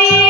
Shri